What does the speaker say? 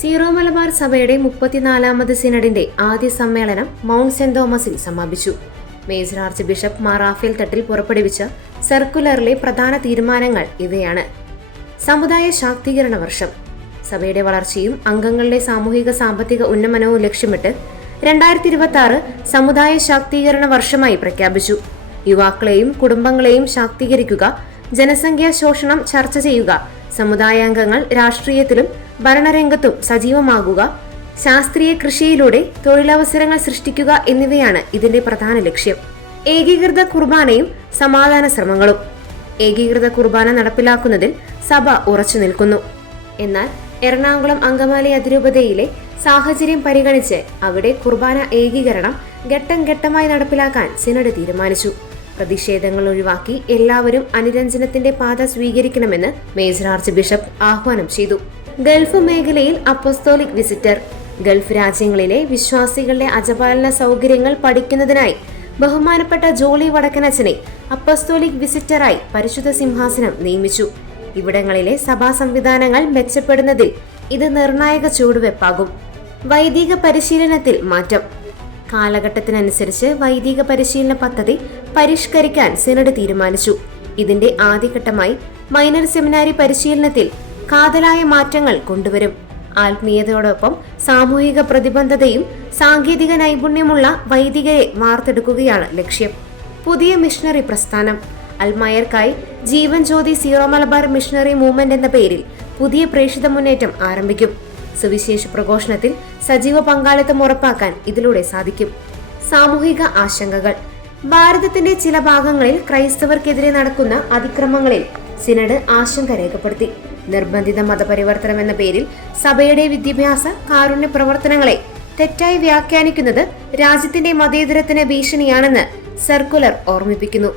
Zero Malabar സഭയുടെ മുപ്പത്തിനാലാമത് സിനഡിന്റെ ആദ്യ സമ്മേളനം മൗണ്ട് സെന്റ് തോമസിൽ സമാപിച്ചു. Major archbishop Mar Rafale Thattil പുറപ്പെടുവിച്ച സർക്കുലറിലെ പ്രധാന തീരുമാനങ്ങൾ ഇവയാണ്. സമുദായ ശാക്തീകരണ വർഷം. സഭയുടെ വളർച്ചയും അംഗങ്ങളുടെ സാമൂഹിക സാമ്പത്തിക ഉന്നമനവും ലക്ഷ്യമിട്ട് രണ്ടായിരത്തി ഇരുപത്തി ആറ് സമുദായ ശാക്തീകരണ വർഷമായി പ്രഖ്യാപിച്ചു. യുവാക്കളെയും കുടുംബങ്ങളെയും ശാക്തീകരിക്കുക ജനസംഖ്യാ ശോഷണം ചർച്ച ചെയ്യുക സമുദായാംഗങ്ങൾ രാഷ്ട്രീയത്തിലും ഭരണരംഗത്തും സജീവമാകുക ശാസ്ത്രീയ കൃഷിയിലൂടെ തൊഴിലവസരങ്ങൾ സൃഷ്ടിക്കുക എന്നിവയാണ് ഇതിന്റെ പ്രധാന ലക്ഷ്യം. ഏകീകൃത കുർബാനയും സമാധാന ശ്രമങ്ങളും. ഏകീകൃത കുർബാന നടപ്പിലാക്കുന്നതിൽ സഭ ഉറച്ചു നിൽക്കുന്നു. എന്നാൽ എറണാകുളം അങ്കമാലി അതിരൂപതയിലെ സാഹചര്യം പരിഗണിച്ച് അവിടെ കുർബാന ഏകീകരണം ഘട്ടം ഘട്ടമായി നടപ്പിലാക്കാൻ സിനഡ് തീരുമാനിച്ചു. പ്രതിഷേധങ്ങൾ ഒഴിവാക്കി എല്ലാവരും അനുരഞ്ജനത്തിന്റെ പാത സ്വീകരിക്കണമെന്ന് മേജർ ആർച്ച് ബിഷപ്പ് ആഹ്വാനം ചെയ്തു. ഗൾഫ് മേഖലയിൽ അപ്പോസ്തോലിക് വിസിറ്റർ. ഗൾഫ് രാജ്യങ്ങളിലെ വിശ്വാസികളുടെ അജപാലന സൗകര്യങ്ങൾ പഠിക്കുന്നതിനായി ബഹുമാനപ്പെട്ട ജോളി വടക്കനച്ചനെ അപ്പസ്തോലിക് വിസിറ്ററായി പരിശുദ്ധ സിംഹാസനം നിയമിച്ചു. ഇവിടങ്ങളിലെ സഭാ സംവിധാനങ്ങൾ മെച്ചപ്പെടുന്നതിൽ ഇത് നിർണായക ചുവടുവെപ്പാകും. വൈദിക പരിശീലനത്തിൽ മാറ്റം. കാലഘട്ടത്തിനനുസരിച്ച് വൈദിക പരിശീലന പദ്ധതി പരിഷ്കരിക്കാൻ സിനഡ് തീരുമാനിച്ചു. ഇതിന്റെ ആദ്യഘട്ടമായി മൈനർ സെമിനാരി പരിശീലനത്തിൽ കാതലായ മാറ്റങ്ങൾ കൊണ്ടുവരും. ആത്മീയതയോടൊപ്പം സാമൂഹിക പ്രതിബദ്ധതയും സാങ്കേതിക നൈപുണ്യമുള്ള വൈദികരെ വാർത്തെടുക്കുകയാണ് ലക്ഷ്യം. പുതിയ മിഷണറി പ്രസ്ഥാനം. അൽമയർക്കായി Jeevan Jyothi zero Malabar missionary movement എന്ന പേരിൽ പുതിയ പ്രേക്ഷിത മുന്നേറ്റം ആരംഭിക്കും. സുവിശേഷ പ്രഘോഷണത്തിൽ സജീവ പങ്കാളിത്തം ഉറപ്പാക്കാൻ ഇതിലൂടെ സാധിക്കും. സാമൂഹിക ആശങ്കകൾ. ഭാരതത്തിന്റെ ചില ഭാഗങ്ങളിൽ ക്രൈസ്തവർക്കെതിരെ നടക്കുന്ന അതിക്രമങ്ങളിൽ സിനഡ് ആശങ്ക രേഖപ്പെടുത്തി. നിർബന്ധിത മതപരിവർത്തനം എന്ന പേരിൽ സഭയുടെ വിദ്യാഭ്യാസ കാരുണ്യ പ്രവർത്തനങ്ങളെ തെറ്റായി വ്യാഖ്യാനിക്കുന്നത് രാജ്യത്തിന്റെ മതേതരത്തിന് ഭീഷണിയാണെന്ന് സർക്കുലർ ഓർമ്മിപ്പിക്കുന്നു.